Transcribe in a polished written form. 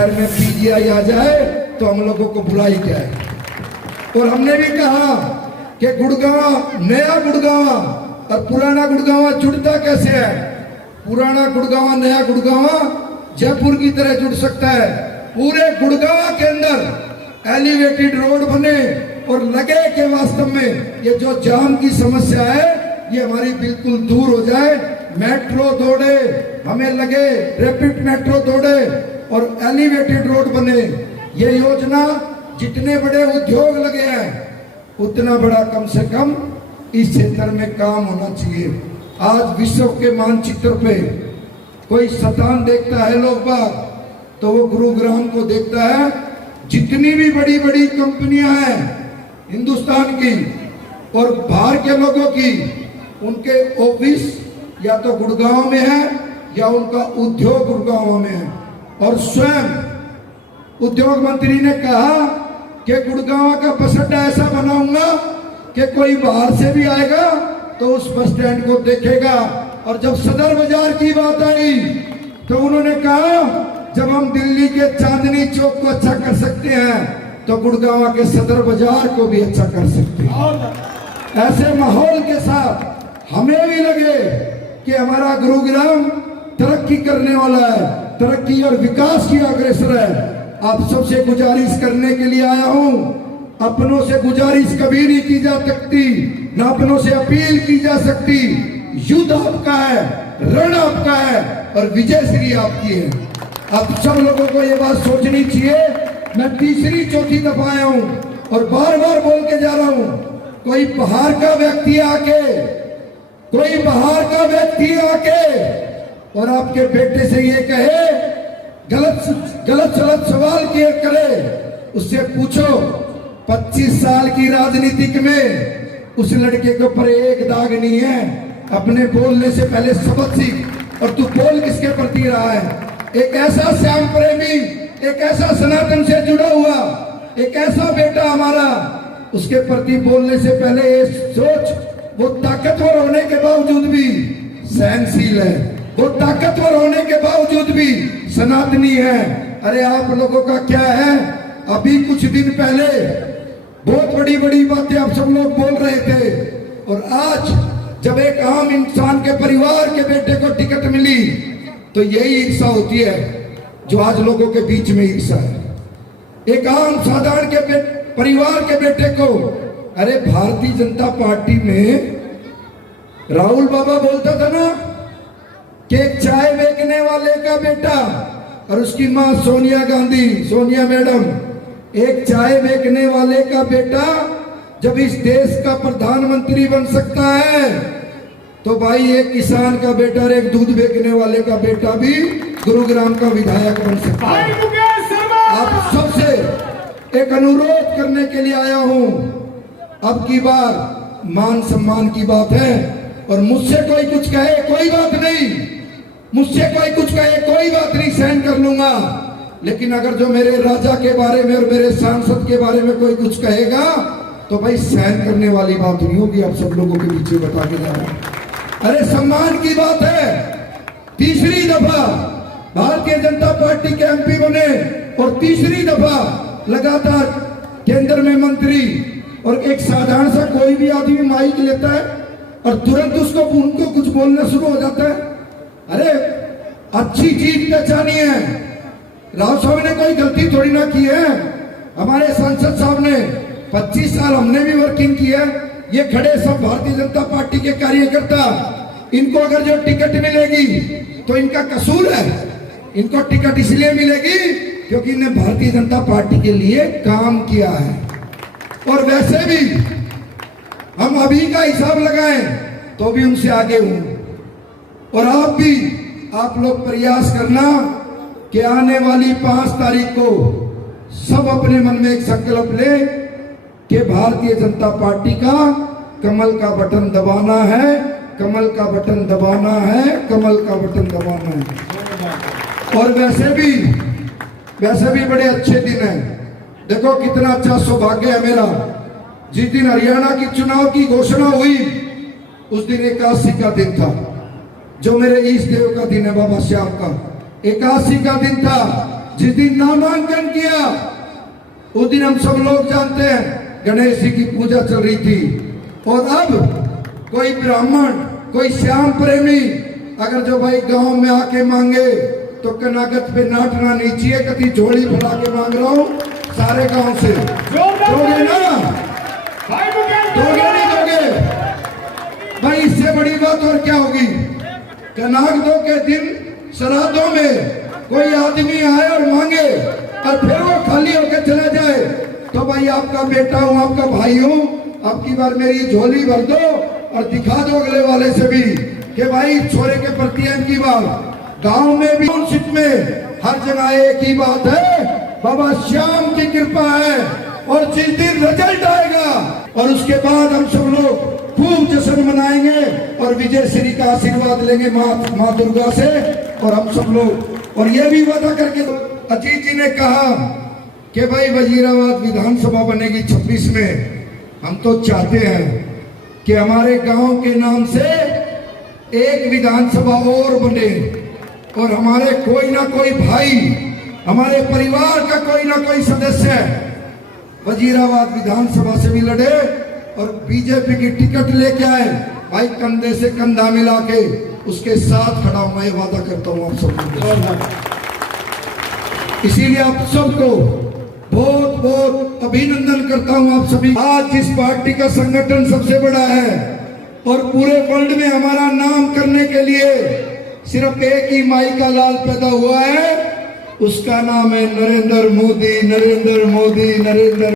शहर में पीजीआई आ जाए तो हम लोगों को बुलाई जाए। और हमने भी कहा कि गुड़गांव, नया गुड़गांव और पुराना गुड़गांव जुड़ता कैसे है। पुराना गुड़गांव नया गुड़गांव जयपुर की तरह जुड़ सकता है। पूरे गुड़गांव के अंदर एलिवेटेड रोड बने और लगे कि वास्तव में ये जो जाम की समस्या है ये हमारी बिल्कुल दूर हो जाए। मेट्रो दौड़े, हमें लगे रैपिड मेट्रो दौड़े और एलिवेटेड रोड बने। ये योजना जितने बड़े उद्योग लगे हैं उतना बड़ा कम से कम इस क्षेत्र में काम होना चाहिए। आज विश्व के मानचित्र पे कोई शतान देखता है लोग बाग तो वो गुरुग्राम को देखता है। जितनी भी बड़ी बड़ी कंपनियां हैं हिंदुस्तान की और बाहर के लोगों की, उनके ऑफिस या तो गुड़गांव में है या उनका उद्योग गुड़गांव में है। और स्वयं उद्योग मंत्री ने कहा कि गुड़गांव का बस अड्डा ऐसा बनाऊंगा कि कोई बाहर से भी आएगा तो उस बस स्टैंड को देखेगा। और जब सदर बाजार की बात आई तो उन्होंने कहा जब हम दिल्ली के चांदनी चौक को अच्छा कर सकते हैं तो गुड़गांव के सदर बाजार को भी अच्छा कर सकते हैं। ऐसे माहौल के साथ हमें भी लगे कि हमारा गुरुग्राम तरक्की करने वाला है, तरक्की और विकास की अग्रसर है। आप सबसे गुजारिश करने के लिए आया हूं। अपनों से गुजारिश कभी नहीं की जा सकती, न अपनों से अपील की जा सकती। युद्ध आपका है, रण आपका है और विजय श्री आपकी है। आप सब लोगों को ये बात सोचनी चाहिए। मैं तीसरी चौथी दफा आया हूं और बार बार बोल के जा रहा हूं, कोई बाहर का व्यक्ति आके, कोई बाहर का व्यक्ति आके और आपके बेटे से ये कहे, गलत सवाल किए करे, उससे पूछो 25 साल की राजनीतिक में उस लड़के के ऊपर एक दाग नहीं है। अपने बोलने से पहले सबक सीख। और तू बोल किसके प्रति रहा है? एक ऐसा श्याम प्रेमी, एक ऐसा सनातन से जुड़ा हुआ, एक ऐसा बेटा हमारा, उसके प्रति बोलने से पहले ये सोच वो ताकतवर होने के बावजूद भी सहनशील है, वो ताकतवर होने के बावजूद भी सनातनी है। अरे आप लोगों का क्या है? अभी कुछ दिन पहले बहुत बड़ी बड़ी बातें आप सब लोग बोल रहे थे और आज जब एक आम इंसान के परिवार के बेटे को टिकट मिली तो यही ईर्षा होती है जो आज लोगों के बीच में ईर्षा है। एक आम साधारण के परिवार के बेटे को, अरे भारतीय जनता पार्टी में राहुल बाबा बोलता था ना कि एक चाय बेचने वाले का बेटा और उसकी मां सोनिया गांधी, सोनिया मैडम, एक चाय बेचने वाले का बेटा जब इस देश का प्रधानमंत्री बन सकता है तो भाई एक किसान का बेटा और एक दूध बेचने वाले का बेटा भी गुरुग्राम का विधायक बन सकता है। आप सबसे एक अनुरोध करने के लिए आया हूं। अब की बार मान सम्मान की बात है और मुझसे कोई कुछ कहे कोई बात नहीं, मुझसे कोई कुछ कहे कोई बात नहीं, सहन कर लूंगा। लेकिन अगर जो मेरे राजा के बारे में और मेरे सांसद के बारे में कोई कुछ कहेगा तो भाई सहन करने वाली बात नहीं होगी। आप सब लोगों के पीछे बता के जा रहा हूं। अरे सम्मान की बात है। तीसरी दफा भारतीय जनता पार्टी के एमपी बने और तीसरी दफा लगातार केंद्र में मंत्री। और एक साधारण सा कोई भी आदमी माइक लेता है और तुरंत उनको कुछ बोलना शुरू हो जाता है। अरे अच्छी चीज पहचानी है। राव साहब ने कोई गलती थोड़ी ना की है। हमारे सांसद साहब ने 25 साल हमने भी वर्किंग की है। ये खड़े सब भारतीय जनता पार्टी के कार्यकर्ता, इनको अगर जो टिकट मिलेगी तो इनका कसूर है। इनको टिकट इसलिए मिलेगी क्योंकि इन्हें भारतीय जनता पार्टी के लिए काम किया है। और वैसे भी हम अभी का हिसाब लगाएं तो भी उनसे आगे हूं। और आप लोग प्रयास करना कि आने वाली 5 तारीख को सब अपने मन में एक संकल्प ले कि भारतीय जनता पार्टी का कमल का बटन दबाना है, कमल का बटन दबाना है, कमल का बटन दबाना है। और वैसे भी बड़े अच्छे दिन हैं। देखो कितना अच्छा सौभाग्य है मेरा। जिस दिन हरियाणा की चुनाव की घोषणा हुई उस दिन 81 का दिन था, जो मेरे ईष्ट देव का दिन है, बाबा श्याम का 81 का दिन था जिस दिन नामांकन किया उस दिन हम सब लोग जानते हैं गणेश जी की पूजा चल रही थी। और अब कोई ब्राह्मण, कोई श्याम प्रेमी अगर जो भाई गांव में आके मांगे तो कनागत पे नाटना नहीं चाहिए, कभी झोली फैला के मांग रहा हूँ सारे गांव से। दोगे ना? दोगे नहीं दोगे? भाई इससे बड़ी बात और क्या होगी? कनागदों के दिन श्राद्धों में कोई आदमी आए और मांगे और फिर वो खाली होकर चला जाए तो भाई आपका बेटा हूँ, आपका भाई हूँ, आपकी बार मेरी झोली भर दो और दिखा दो अगले वाले से भी कि भाई छोरे के प्रति की बात। गांव में भी टाउनशिप में हर जगह एक ही बात है, बाबा श्याम की कृपा है। और जिस दिन रिजल्ट आएगा और उसके बाद हम सब लोग खूब जश्न मनाएंगे और विजय श्री का आशीर्वाद लेंगे माँ दुर्गा से। और हम सब लोग और ये भी वादा करके अजीत जी ने कहा कि भाई वजीराबाद विधानसभा बनेगी 26 में। हम तो चाहते हैं कि हमारे गांव के नाम से एक विधानसभा और बने और हमारे कोई ना कोई भाई, हमारे परिवार का कोई ना कोई सदस्य वजीराबाद विधानसभा से भी लड़े और बीजेपी की टिकट लेके आए। भाई कंधे से कंधा मिला के उसके साथ खड़ा हूं, मैं वादा करता हूं आप सबको। इसीलिए आप सबको बहुत बहुत अभिनंदन करता हूं। आप सभी आज जिस पार्टी का संगठन सबसे बड़ा है और पूरे वर्ल्ड में हमारा नाम करने के लिए सिर्फ एक ही माई का लाल पैदा हुआ है, उसका नाम है नरेंद्र मोदी। नरेंद्र मोदी, नरेंद्र